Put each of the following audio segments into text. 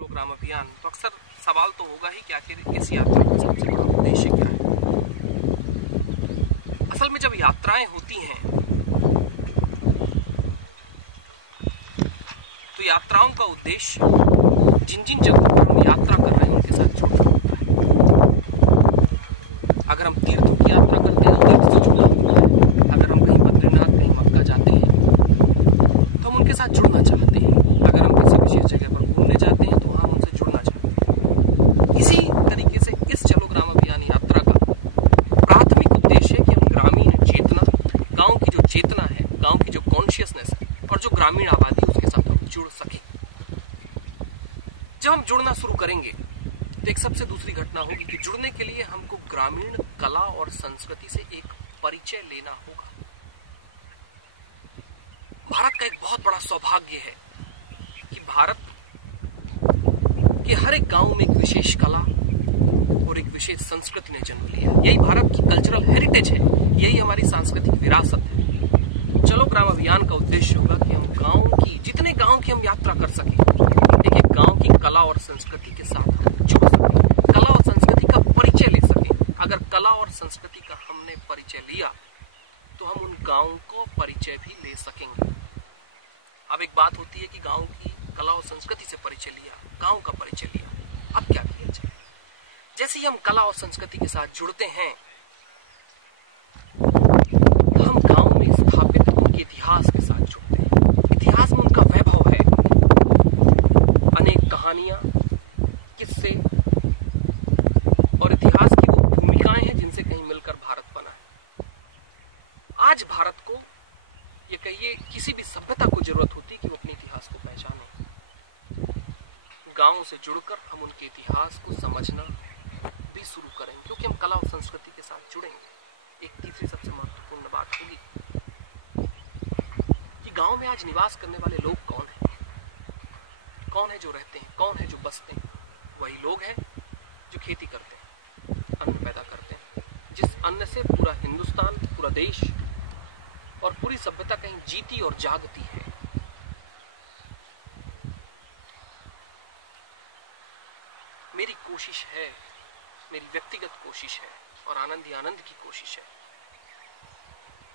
चलो ग्राम अभियान, तो अक्सर सवाल तो होगा ही कि आखिर इस यात्रा का सबसे बड़ा उद्देश्य क्या है। असल में जब यात्राएं होती हैं तो यात्राओं का उद्देश्य जिन जिन जगहों पर हम यात्रा कर रहे हैं उनके साथ जुड़ना होता है। अगर हम तीर्थों की यात्रा करते हैं तो तीर्थ से जुड़ना होता है। अगर हम कहीं बद्रीनाथ कहीं मक्का जाते हैं तो हम उनके साथ जुड़ना चाहते हैं। अगर हम किसी विशेष जगह पर घूमने जाते हैं तो हम उनसे जुड़ना चाहते हैं। इसी तरीके से इस चलो ग्राम अभियान यात्रा का प्राथमिक उद्देश्य है कि हम ग्रामीण चेतना, गाँव की जो चेतना है, गाँव की जो कॉन्शियसनेस है और जो ग्रामीण आबादी है उसके साथ हम जुड़ सके। जब हम जुड़ना शुरू करेंगे तो एक सबसे दूसरी घटना होगी कि जुड़ने के लिए हमको ग्रामीण कला और संस्कृति से एक परिचय लेना होगा। भारत का एक बहुत बड़ा सौभाग्य है कि भारत के हर एक गांव में एक विशेष कला और एक विशेष संस्कृति ने जन्म लिया। यही भारत की कल्चरल हेरिटेज है, यही हमारी सांस्कृतिक विरासत है। चलो ग्राम अभियान का उद्देश्य होगा कि हम गांव की, जितने गांव की हम यात्रा कर सकें, एक एक गांव की कला और संस्कृति के साथ हम जुड़ सकें, कला और संस्कृति का परिचय ले सकें। अगर कला और संस्कृति का हमने परिचय लिया तो हम उन गांव को परिचय भी ले सकेंगे। अब एक बात होती है कि गांव की कला और संस्कृति से परिचय लिया, गांव का परिचय लिया, अब क्या किया जाए। जैसे ही हम कला और संस्कृति के साथ जुड़ते हैं तो हम गांव में स्थापित उनके इतिहास के साथ जुड़ते हैं। इतिहास में उनका वैभव है, अनेक कहानियां, किस्से और इतिहास की वो भूमिकाएं हैं जिनसे कहीं मिलकर भारत बना है। आज भारत को, ये कहिए किसी भी सभ्यता को जरूरत होती है कि वो अपने इतिहास को पहचाने। गांव से जुड़कर हम उनके इतिहास को समझना भी शुरू करेंगे, क्योंकि हम कला और संस्कृति के साथ जुड़ेंगे। एक तीसरी सबसे महत्वपूर्ण बात होगी कि गांव में आज निवास करने वाले लोग कौन हैं, कौन है जो रहते हैं, कौन है जो बसते हैं। वही लोग हैं जो खेती करते हैं, अन्न पैदा करते हैं, जिस अन्न से पूरा हिंदुस्तान, पूरा देश और पूरी सभ्यता कहीं जीती और जागती है। मेरी कोशिश है, मेरी व्यक्तिगत कोशिश है और आनंद ही आनंद की कोशिश है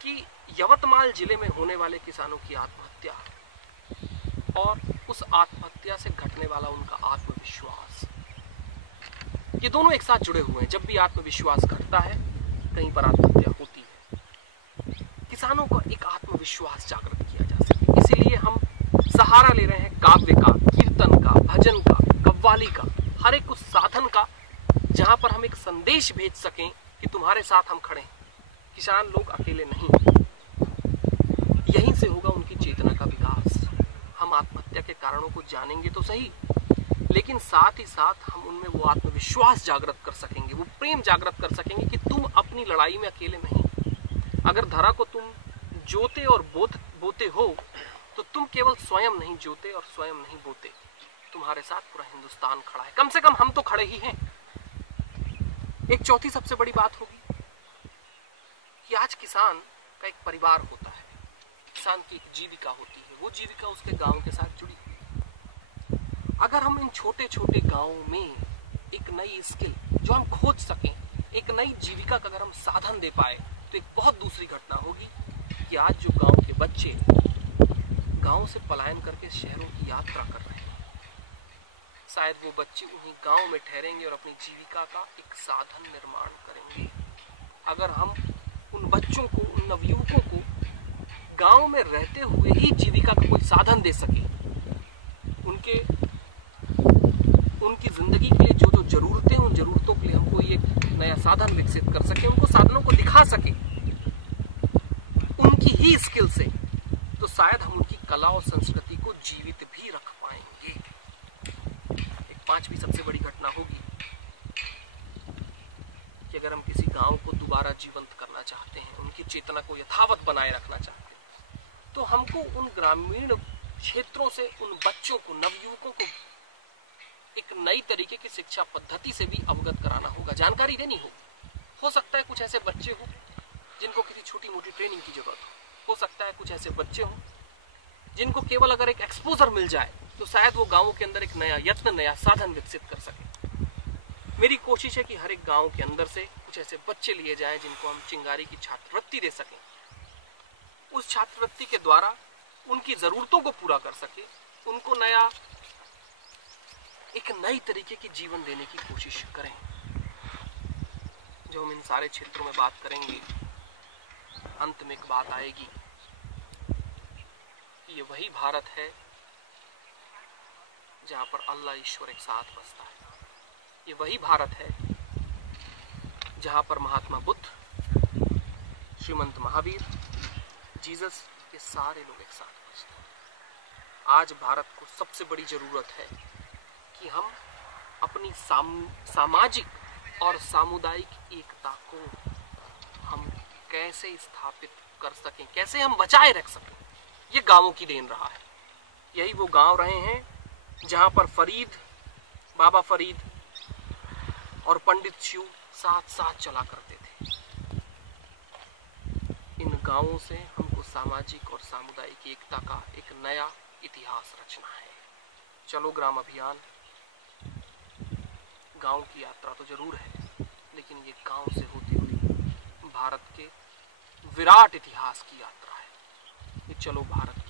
कि यवतमाल जिले में होने वाले किसानों की आत्महत्या और उस आत्महत्या से घटने वाला उनका आत्मविश्वास, ये दोनों एक साथ जुड़े हुए हैं। जब भी आत्मविश्वास घटता है कहीं पर आत्महत्या होती है। किसानों का एक आत्मविश्वास जागृत किया जा सके, इसीलिए हम सहारा ले रहे हैं काव्य का, कीर्तन का, भजन का, कव्वाली का, हर एक उस साधन का जहां पर हम एक संदेश भेज सकें कि तुम्हारे साथ हम खड़े हैं, किसान लोग अकेले नहीं। यहीं से होगा उनकी चेतना का विकास। हम आत्महत्या के कारणों को जानेंगे तो सही, लेकिन साथ ही साथ हम उनमें वो आत्मविश्वास जागृत कर सकेंगे, वो प्रेम जागृत कर सकेंगे कि तुम अपनी लड़ाई में अकेले नहीं। अगर धरा को तुम जोते और बोते हो तो तुम केवल स्वयं नहीं जोते और स्वयं नहीं बोते, तुम्हारे साथ पूरा हिंदुस्तान खड़ा है। कम से कम हम तो खड़े ही हैं। एक चौथी सबसे बड़ी बात होगी कि आज किसान का एक परिवार होता है, किसान की एक जीविका होती है, वो जीविका उसके गांव के साथ जुड़ी। अगर हम इन छोटे छोटे गांवों में एक नई स्किल जो हम खोज सकें, एक नई जीविका का अगर हम साधन दे पाए तो एक बहुत दूसरी घटना होगी कि आज जो गांव के बच्चे गांव से पलायन करके शहरों की यात्रा कर रहे हैं, शायद वो बच्चे उन्हीं गांव में ठहरेंगे और अपनी जीविका का एक साधन निर्माण करेंगे। अगर हम उन बच्चों को, उन नवयुवकों को गांव में रहते हुए ही जीविका का कोई साधन दे सके, उनकी जिंदगी के लिए जो जो जरूरतें, उन जरूरतों के लिए हम कोई एक नया साधन विकसित कर सके, उनको साधनों को दिखा सके उनकी ही स्किल से, तो शायद हम उनकी कला और संस्कृति को जीवित भी रख पाएंगे। एक पांचवी सबसे बड़ी घटना होगी कि अगर हम किसी गांव को दोबारा जीवंत करना चाहते हैं, उनकी चेतना को यथावत बनाए रखना चाहते हैं, तो हमको उन ग्रामीण क्षेत्रों से उन बच्चों को, नवयुवकों को एक नई तरीके की शिक्षा पद्धति से भी अवगत कराना होगा, जानकारी देनी होगी। हो सकता है कुछ ऐसे बच्चे हो जिनको किसी छोटी मोटी ट्रेनिंग की जरूरत हो सकता है कुछ ऐसे बच्चे हो जिनको केवल अगर एक एक्सपोजर मिल जाए तो शायद वो गांवों के अंदर एक नया यत्न, नया साधन विकसित कर सके। मेरी कोशिश है कि हर एक गांव के अंदर से कुछ ऐसे बच्चे लिए जाएं जिनको हम चिंगारी की छात्रवृत्ति दे सकें। उस छात्रवृत्ति के द्वारा उनकी जरूरतों को पूरा कर सके, उनको नया, एक नई तरीके की जीवन देने की कोशिश करें। जो हम इन सारे क्षेत्रों में बात करेंगे, अंत में एक बात आएगी, ये वही भारत है जहां पर अल्लाह ईश्वर एक साथ बसता है। ये वही भारत है जहां पर महात्मा बुद्ध, श्रीमंत महावीर, जीसस, ये सारे लोग एक साथ बसते हैं। आज भारत को सबसे बड़ी जरूरत है कि हम अपनी सामाजिक और सामुदायिक एकता को हम कैसे स्थापित कर सकें, कैसे हम बचाए रख सकें। ये गांवों की देन रहा है। यही वो गांव रहे हैं जहां पर फरीद, बाबा फरीद और पंडित शिव साथ साथ चला करते थे। इन गांवों से हमको सामाजिक और सामुदायिक एकता का एक नया इतिहास रचना है। चलो ग्राम अभियान गांव की यात्रा तो जरूर है, लेकिन ये गांव से होती हुई भारत के विराट इतिहास की यात्रा है। ये चलो भारत